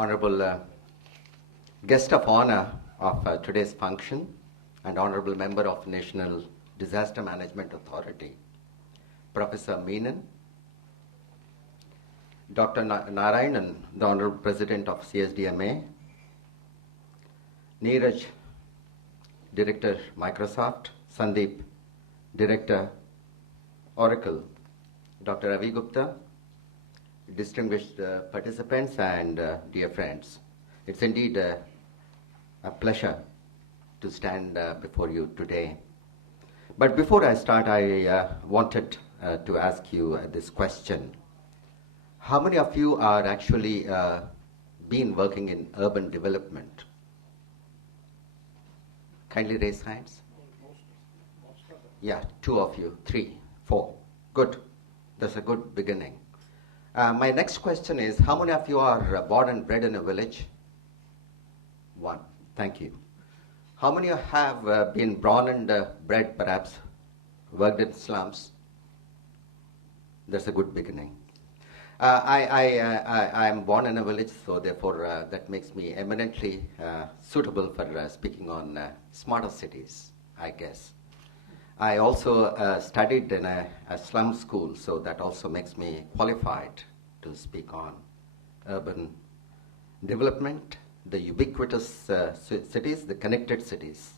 honorable guest of honor of today's function and honorable member of National Disaster Management Authority, Professor Menon, Dr. Narayanan, the Honorable President of CSDMA, Neeraj, Director, Microsoft, Sandeep, Director, Oracle, Dr. Ravi Gupta, distinguished participants and dear friends. It's indeed a pleasure to stand before you today. But before I start, I wanted to ask you this question. How many of you are actually been working in urban development? Kindly raise hands. Most of them. Yeah, 2 of you, 3, 4. Good. That's a good beginning. My next question is, how many of you are born and bred in a village? 1. Thank you. How many have been born and bred, perhaps worked in slums? That's a good beginning. I am born in a village, so therefore that makes me eminently suitable for speaking on smarter cities, I guess. I also studied in a slum school, so that also makes me qualified to speak on urban development, the ubiquitous cities, the connected cities.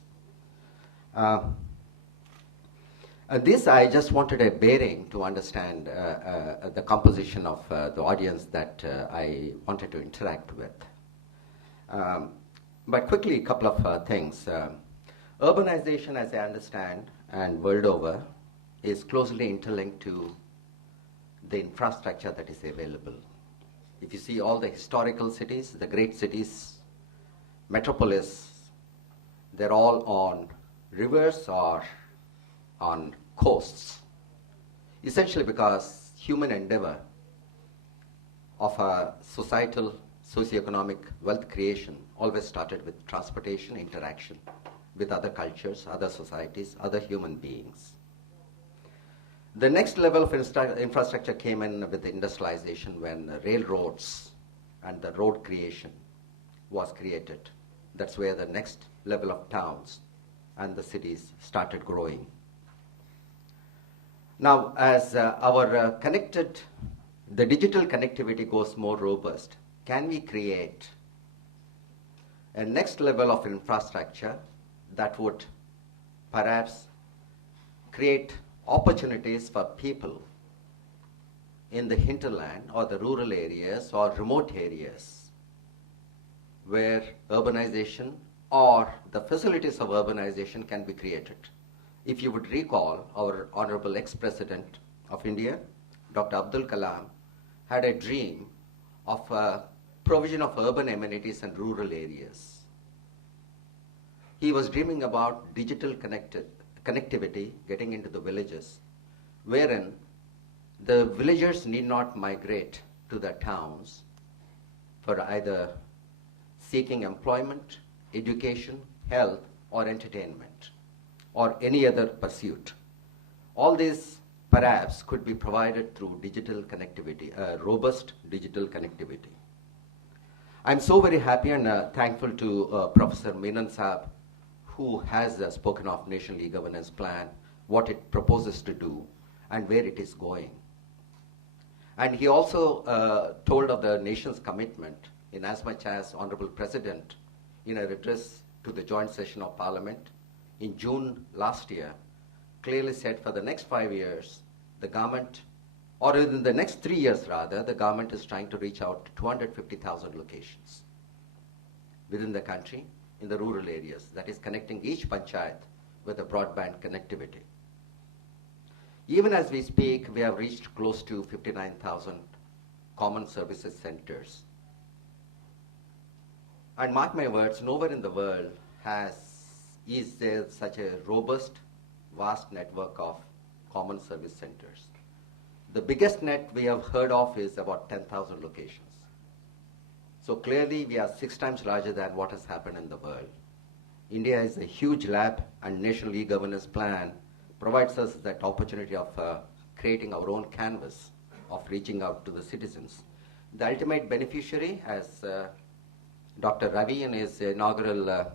This I just wanted a bearing to understand the composition of the audience that I wanted to interact with. But quickly, a couple of things. Urbanization, as I understand, and world over, is closely interlinked to the infrastructure that is available. If you see all the historical cities, the great cities, metropolis, they're all on rivers or on coasts, essentially because human endeavor of a societal, socioeconomic wealth creation always started with transportation, interaction with other cultures, other societies, other human beings. The next level of infrastructure came in with industrialization when railroads and the road creation was created. That's where the next level of towns and the cities started growing. Now, as the digital connectivity goes more robust, can we create a next level of infrastructure that would perhaps create opportunities for people in the hinterland or the rural areas or remote areas where urbanization or the facilities of urbanization can be created? If you would recall, our Honorable ex-President of India, Dr. Abdul Kalam, had a dream of provision of urban amenities in rural areas. He was dreaming about digital connectivity getting into the villages, wherein the villagers need not migrate to the towns for either seeking employment, education, health, or entertainment, or any other pursuit. All these perhaps could be provided through digital connectivity, robust digital connectivity. I'm so very happy and thankful to Professor Menon Saab, who has spoken of National E-Governance Plan, what it proposes to do, and where it is going. And he also told of the nation's commitment in as much as Honorable President, in a address to the joint session of Parliament in June last year, clearly said for the next 5 years, the government, or in the next 3 years rather, the government is trying to reach out to 250,000 locations within the country in the rural areas, that is connecting each panchayat with a broadband connectivity. Even as we speak, we have reached close to 59,000 common services centers. And mark my words, nowhere in the world is there such a robust, vast network of common service centers. The biggest net we have heard of is about 10,000 locations. So clearly we are 6 times larger than what has happened in the world. India is a huge lab, and National E-Governance Plan provides us that opportunity of creating our own canvas of reaching out to the citizens. The ultimate beneficiary, as Dr. Ravi in his inaugural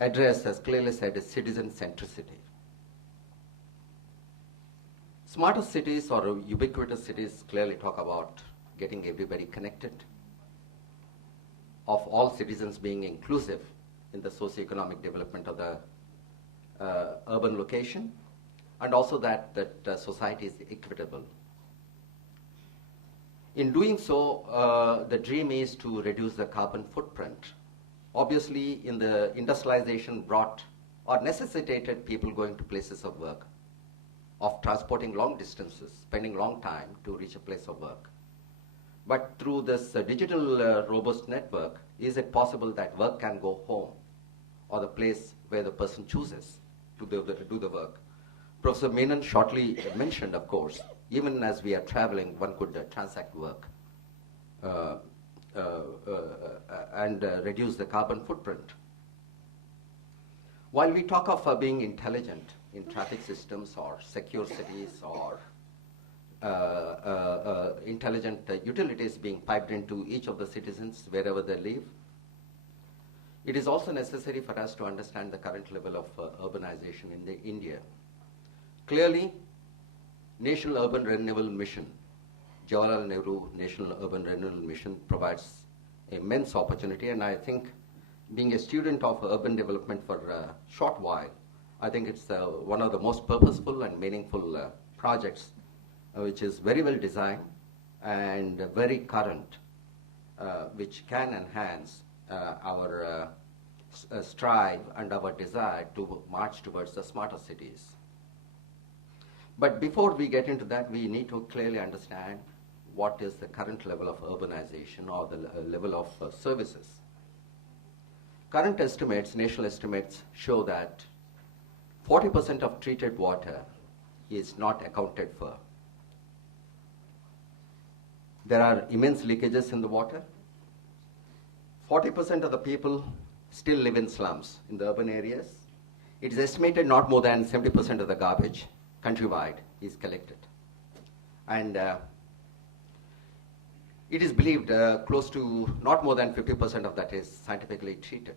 address has clearly said is citizen centricity. Smarter cities or ubiquitous cities clearly talk about getting everybody connected, of all citizens being inclusive in the socioeconomic development of the urban location, and also that society is equitable. In doing so, the dream is to reduce the carbon footprint. Obviously, in the industrialization brought or necessitated people going to places of work, of transporting long distances, spending long time to reach a place of work. But through this digital robust network, is it possible that work can go home or the place where the person chooses to do the work? Professor Menon shortly mentioned, of course, even as we are traveling, one could transact work and reduce the carbon footprint. While we talk of being intelligent in traffic systems or secure cities or intelligent utilities being piped into each of the citizens wherever they live, it is also necessary for us to understand the current level of urbanization in India. Clearly, National Urban Renewal Mission, Jawaharlal Nehru National Urban Renewal Mission provides immense opportunity, and I think being a student of urban development for a short while, I think it's one of the most purposeful and meaningful projects, which is very well designed and very current, which can enhance our strive and our desire to march towards the smarter cities. But before we get into that, we need to clearly understand what is the current level of urbanization or the level of services. Current estimates, national estimates, show that 40% of treated water is not accounted for. There are immense leakages in the water. 40% of the people still live in slums in the urban areas. It is estimated not more than 70% of the garbage countrywide is collected. And it is believed close to not more than 50% of that is scientifically treated.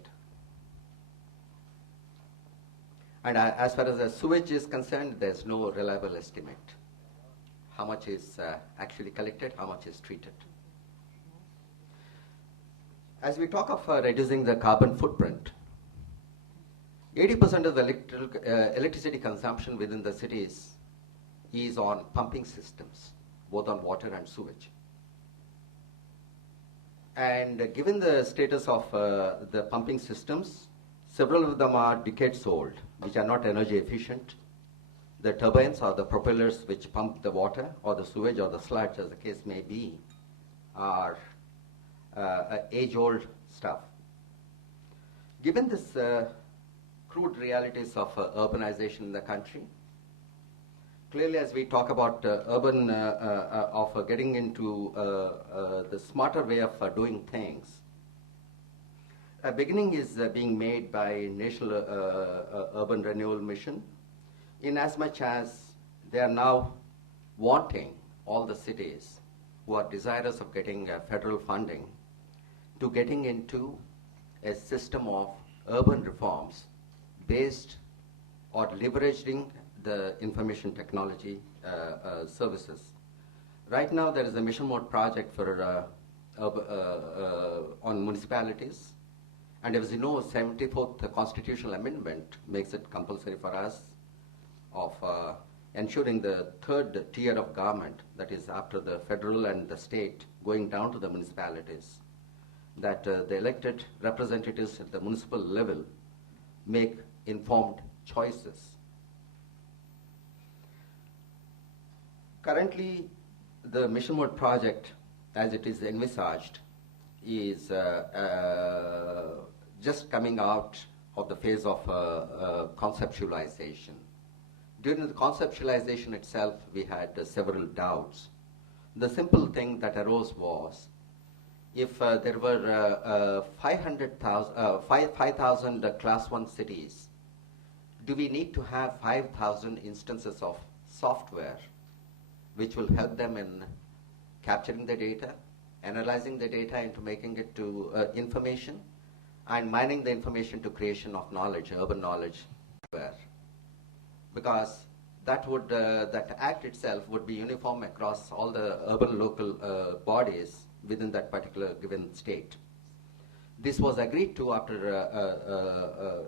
And as far as the sewage is concerned, there's no reliable estimate. How much is actually collected, how much is treated. As we talk of reducing the carbon footprint, 80% of the electricity consumption within the cities is on pumping systems, both on water and sewage. And given the status of the pumping systems, several of them are decades old, which are not energy efficient. The turbines or the propellers which pump the water or the sewage or the sludge, as the case may be, are age-old stuff. Given this crude realities of urbanization in the country, clearly as we talk about getting into the smarter way of doing things, a beginning is being made by National Urban Renewal Mission, in as much as they are now wanting all the cities who are desirous of getting federal funding to getting into a system of urban reforms based or leveraging the information technology services. Right now there is a mission mode project for on municipalities. And as you know, 74th Constitutional Amendment makes it compulsory for us of ensuring the third tier of government, that is after the federal and the state, going down to the municipalities, that the elected representatives at the municipal level make informed choices. Currently, the mission mode project, as it is envisaged, is just coming out of the phase of conceptualization. During the conceptualization itself, we had several doubts. The simple thing that arose was, if there were 5,000 class 1 cities, do we need to have 5,000 instances of software which will help them in capturing the data, analyzing the data into making it to information, and mining the information to creation of knowledge, urban knowledge, because that act itself would be uniform across all the urban local bodies within that particular given state. This was agreed to after a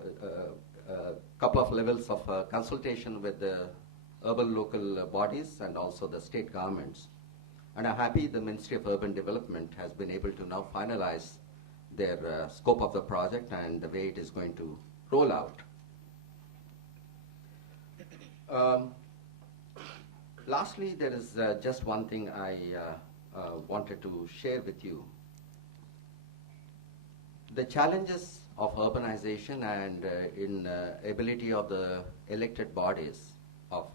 couple of levels of consultation with the urban local bodies and also the state governments. And I'm happy the Ministry of Urban Development has been able to now finalize their scope of the project and the way it is going to roll out. Lastly, there is just one thing I wanted to share with you. The challenges of urbanization and ability of the elected bodies of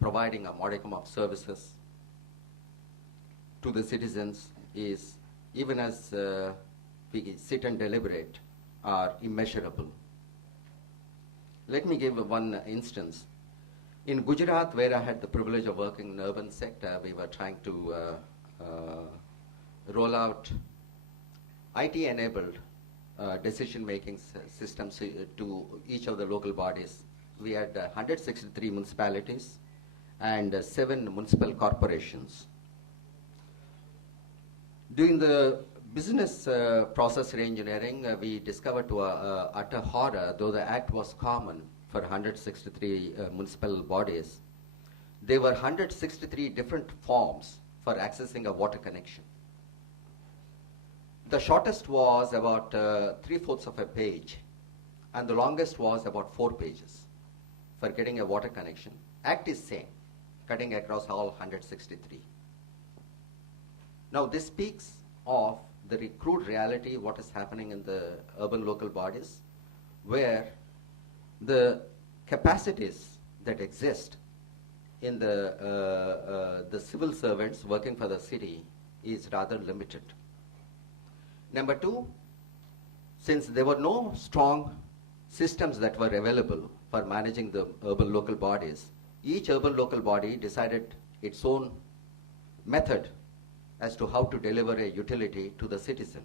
providing a modicum of services to the citizens is, even as we sit and deliberate, are immeasurable. Let me give one instance. In Gujarat, where I had the privilege of working in the urban sector, we were trying to roll out IT-enabled decision-making systems to each of the local bodies. We had 163 municipalities and 7 municipal corporations. During the business process reengineering, we discovered to utter horror, though the act was common for 163 municipal bodies, there were 163 different forms for accessing a water connection. The shortest was about 3/4 of a page, and the longest was about 4 pages for getting a water connection. Act is same, cutting across all 163. Now this speaks of the crude reality, what is happening in the urban local bodies, where the capacities that exist in the civil servants working for the city is rather limited. Number 2, since there were no strong systems that were available for managing the urban local bodies, each urban local body decided its own method as to how to deliver a utility to the citizen.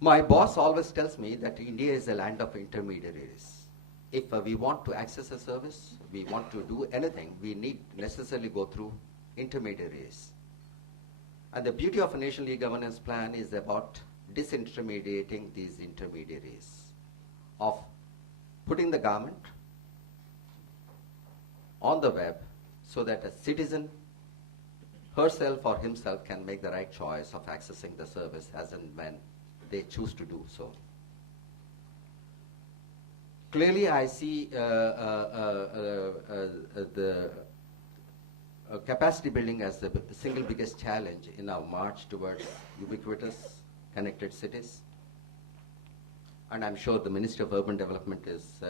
My boss always tells me that India is a land of intermediaries. If we want to access a service, we want to do anything, we need necessarily go through intermediaries. And the beauty of a National E-Governance Plan is about disintermediating these intermediaries, of putting the government on the web so that a citizen herself or himself can make the right choice of accessing the service as and when they choose to do so. Clearly, I see the capacity building as the single biggest challenge in our march towards ubiquitous connected cities. And I'm sure the Ministry of Urban Development is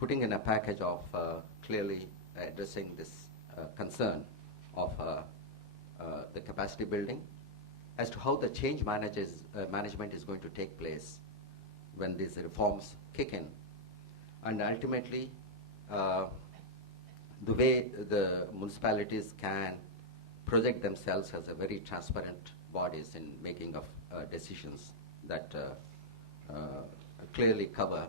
putting in a package of clearly addressing this concern of the capacity building as to how the change management is going to take place when these reforms kick in. And ultimately, the way the municipalities can project themselves as a very transparent bodies in making of decisions that clearly cover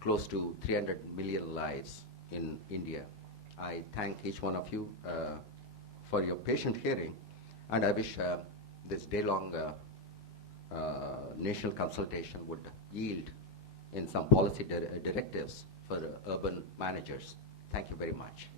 close to 300 million lives in India. I thank each one of you for your patient hearing, and I wish this day-long national consultation would yield in some policy directives for urban managers. Thank you very much.